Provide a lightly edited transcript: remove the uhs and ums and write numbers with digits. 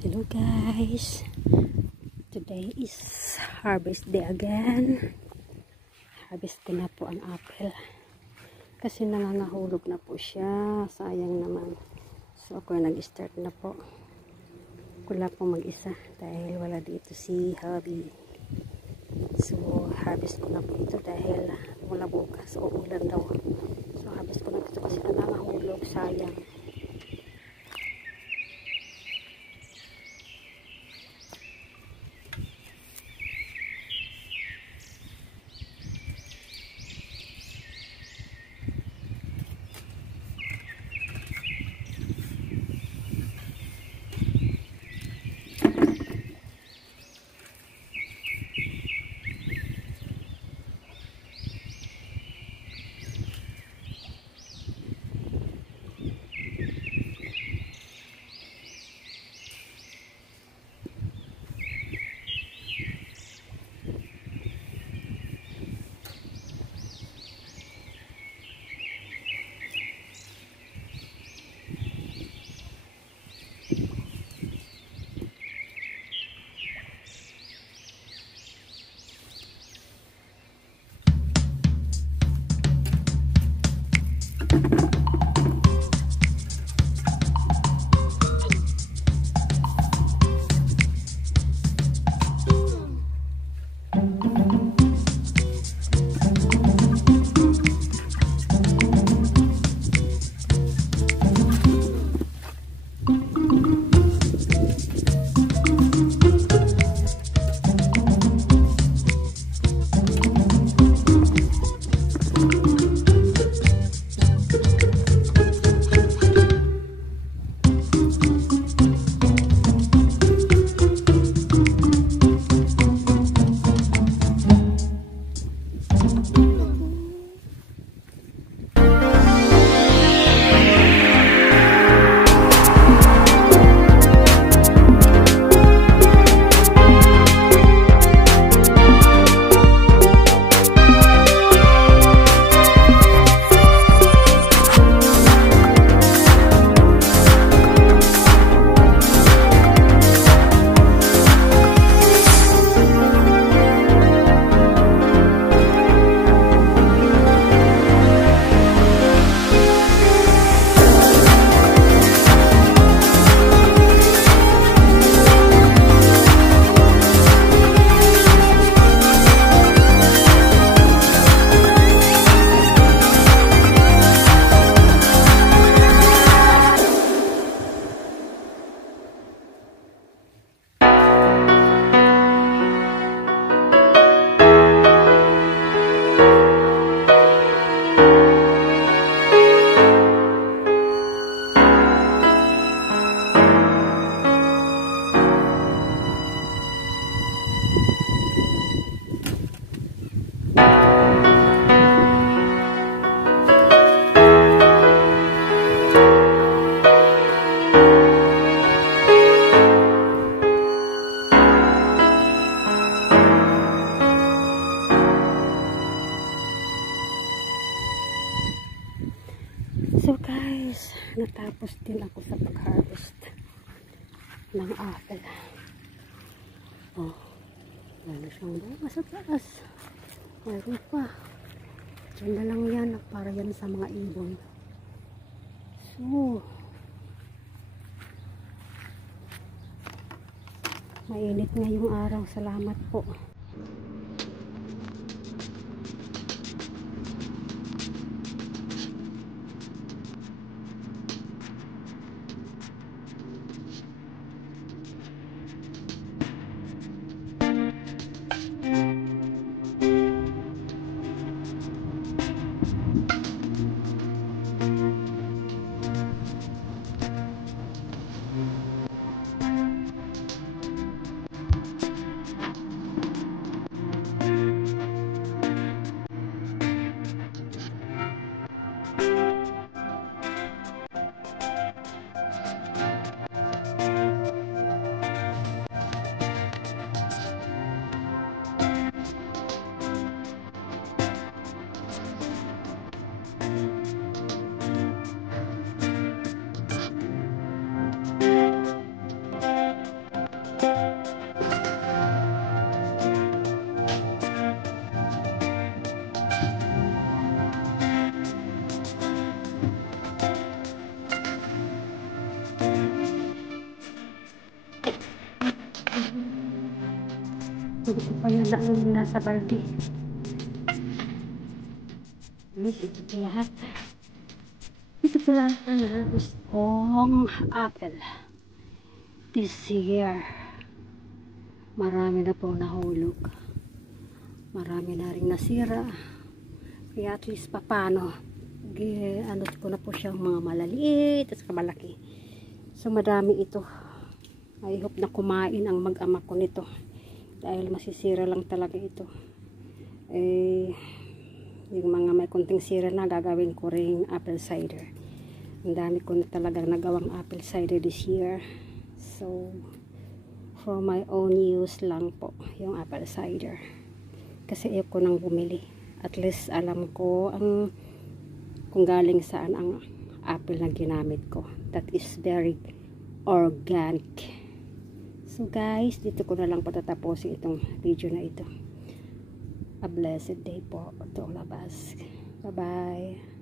Hello guys, today is harvest day again. Harvest ko na po ang apple kasi nangangahulog na po siya, sayang naman. So ako nag-start na po. Wala po mag-isa dahil wala dito si hubby. So harvest ko na po ito dahil wala bukas o ulan daw. So harvest ko na ito kasi nangangahulog, sayang. So guys, natapos din ako sa pag-harvest ng apple. Oh, wala siyang bunga sa taas. Mayroon pa. Diyan na lang yan, para yan sa mga ibon. So, mainit ngayong araw. Salamat po. Ito pa yun na nasa balde. Ito pa lahat. Ito pa lahat ang gustong apple. This year, marami na po nahulog. Marami na rin nasira. Kaya at least papano, ano ko na po siyang mga malaliit at malaki. So madami ito. I hope na kumain ang mag-ama ko nito. Dahil masisira lang talaga ito. Yung mga may konting sira na, gagawin ko rin apple cider. Ang dami ko na talagang nagawang apple cider this year. So, for my own use lang po yung apple cider. Kasi ayoko nang bumili. At least alam ko kung galing saan ang apple na ginamit ko. That is very organic. So guys, dito ko na lang patatapusin itong video na ito. A blessed day po. Ito labas. Bye bye.